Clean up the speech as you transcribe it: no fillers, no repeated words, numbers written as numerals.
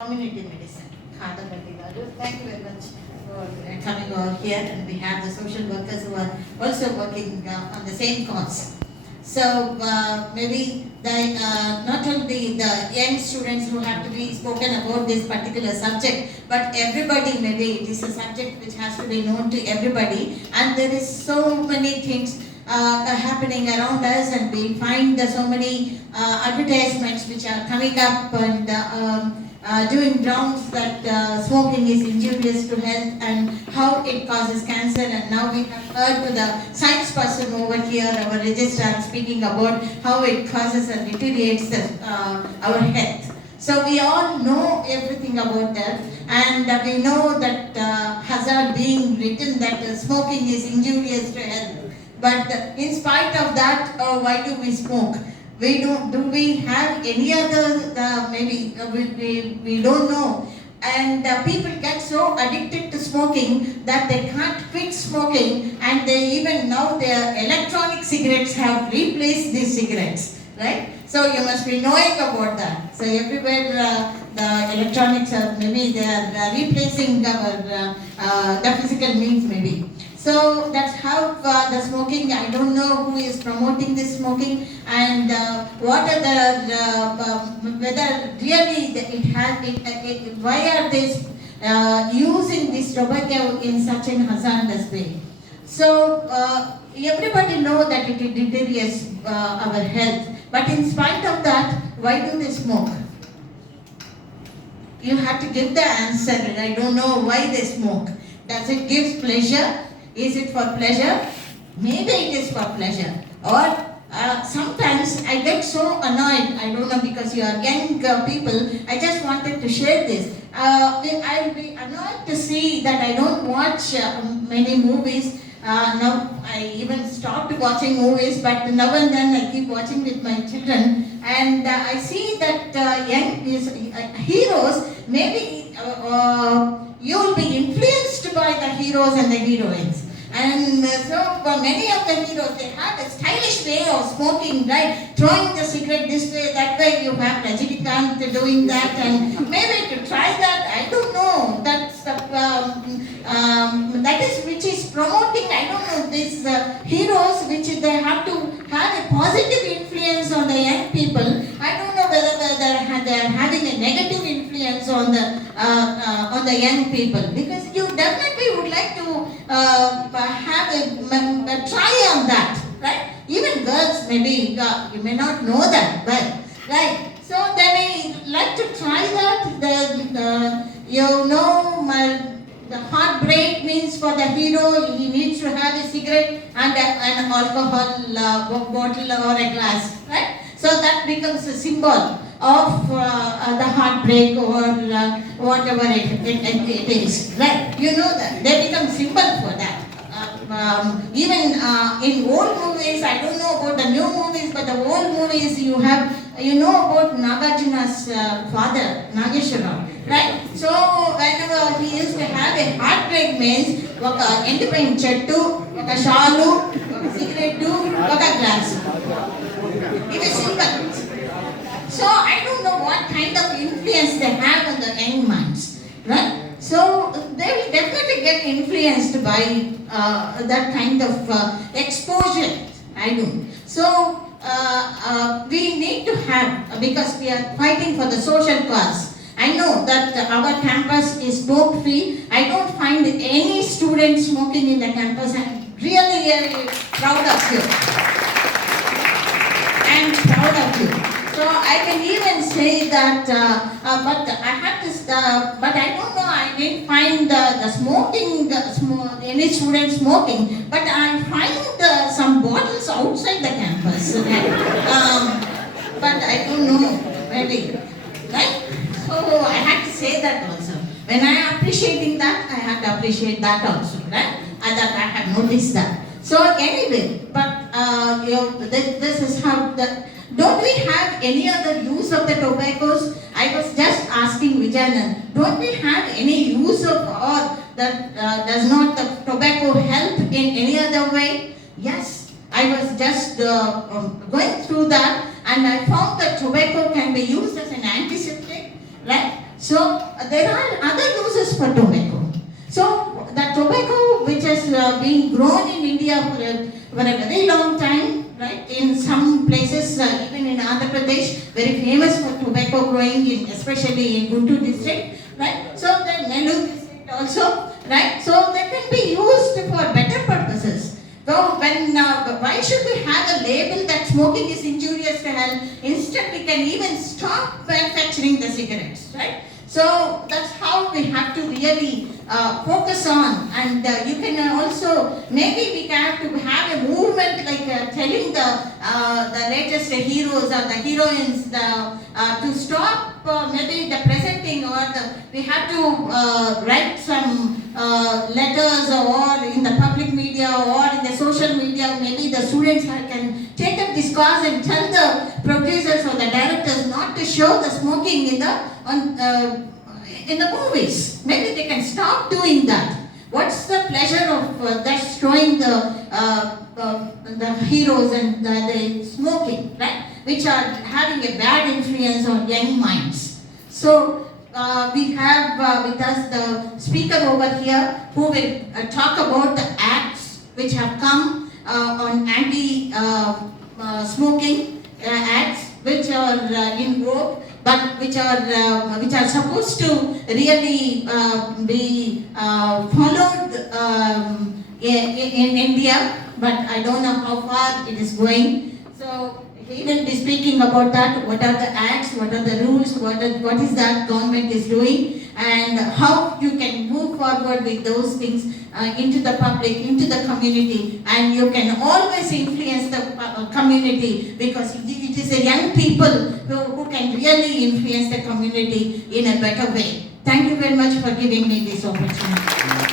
Community medicine. Thank you very much for coming over here, and we have the social workers who are also working on the same cause. So maybe not only the young students who have to be spoken about this particular subject, but everybody, maybe it is a subject which has to be known to everybody, and there is so many things happening around us, and we find so many advertisements which are coming up and doing rounds that smoking is injurious to health and how it causes cancer. And now we have heard to the science person over here, our registrar, speaking about how it causes and deteriorates our health. So we all know everything about that, and we know that hazard being written that smoking is injurious to health. But in spite of that, why do we smoke? Do we have any other, maybe we don't know. And people get so addicted to smoking that they can't quit smoking, and they even now their electronic cigarettes have replaced these cigarettes, right? So you must be knowing about that. So everywhere the electronics are, maybe they are replacing the physical means maybe. So that's how the smoking, I don't know who is promoting this smoking, and what are whether really why are they using this tobacco in such an hazardous way. So everybody know that it deteriorates our health, but in spite of that, why do they smoke? You have to give the answer. I don't know why they smoke. Does it give pleasure? Is it for pleasure? Maybe it is for pleasure. Or sometimes I get so annoyed, I don't know, because you are young people, I just wanted to share this. I'll be annoyed to see that I don't watch many movies. Now I even stopped watching movies, but now and then I keep watching with my children, and I see that young heroes, maybe you will be influenced by the heroes and the heroines. And so many of the heroes, they have a stylish way of smoking, right? Throwing the cigarette this way, that way. You have Rajinikanth doing that, and maybe to try that, I don't know. That's that is which is promoting, I don't know, these heroes which they have to have a positive influence on the young people. I don't know whether they are having a negative influence on the young people, because you definitely would like to have a try on that, right? Even girls, maybe you may not know that, but right. So they may like to try that. The heartbreak means for the hero, he needs to have a cigarette and an alcohol bottle or a glass, right? So that becomes a symbol of the heartbreak or whatever it is, right? You know that. They become symbol for that. Even in old movies, I don't know about the new movies, but the old movies you know about Nagarjuna's father, Nageshwara, right? So whenever he used to have a heartbreak means, oka endipoyin chettu, oka shalu, oka cigarette, oka glass. It is simple. So I don't know what kind of influence they have on the young minds, right? So they will definitely get influenced by that kind of exposure. I don't. So we need to have, because we are fighting for the social cause. I know that our campus is smoke free. I don't find any student smoking in the campus. I'm really, really proud of you. I'm proud of you. So I can even say that, but I have to, but I don't know, I didn't find the smoking, any student smoking, but I find some bottles outside the campus. But I don't know, maybe, right? So I had to say that also. When I am appreciating that, I have to appreciate that also, right? And that I have noticed that. So anyway, but this is how don't we have any other use of the tobaccos? I was just asking Vijayanan, don't we have any use of, or that does not the tobacco help in any other way? Yes, I was just going through that, and I found that tobacco can be used as an antiseptic, right? So there are other uses for tobacco. So the tobacco which has been grown in India for a very long time, right? In some places, even in Andhra Pradesh, very famous for tobacco growing, especially in Guntur district, right? So the NELLORE district also, right? So they can be used for better purposes. So why should we have a label that smoking is injurious to health? Instead, we can even stop manufacturing the cigarettes, right? So that's how we have to really focus on, and you can also, maybe we can have to have a movement like telling the latest heroes or the heroines to stop maybe the presenting, or we have to write some letters or in the public media or in the social media. Maybe the students can take up this cause and tell the producers or the directors not to show the smoking in the movies. Maybe they can stop doing that. What's the pleasure of just showing the heroes and the smoking, right? Which are having a bad influence on young minds. So we have with us the speaker over here who will talk about the acts which have come on anti-smoking acts which are in vogue, but which are supposed to really be followed in India, but I don't know how far it is going. So he will be speaking about that. What are the acts? What are the rules? What is that government is doing, and how you can move forward with those things into the public, into the community, and you can always influence the community, because it is the young people who can really influence the community in a better way. Thank you very much for giving me this opportunity.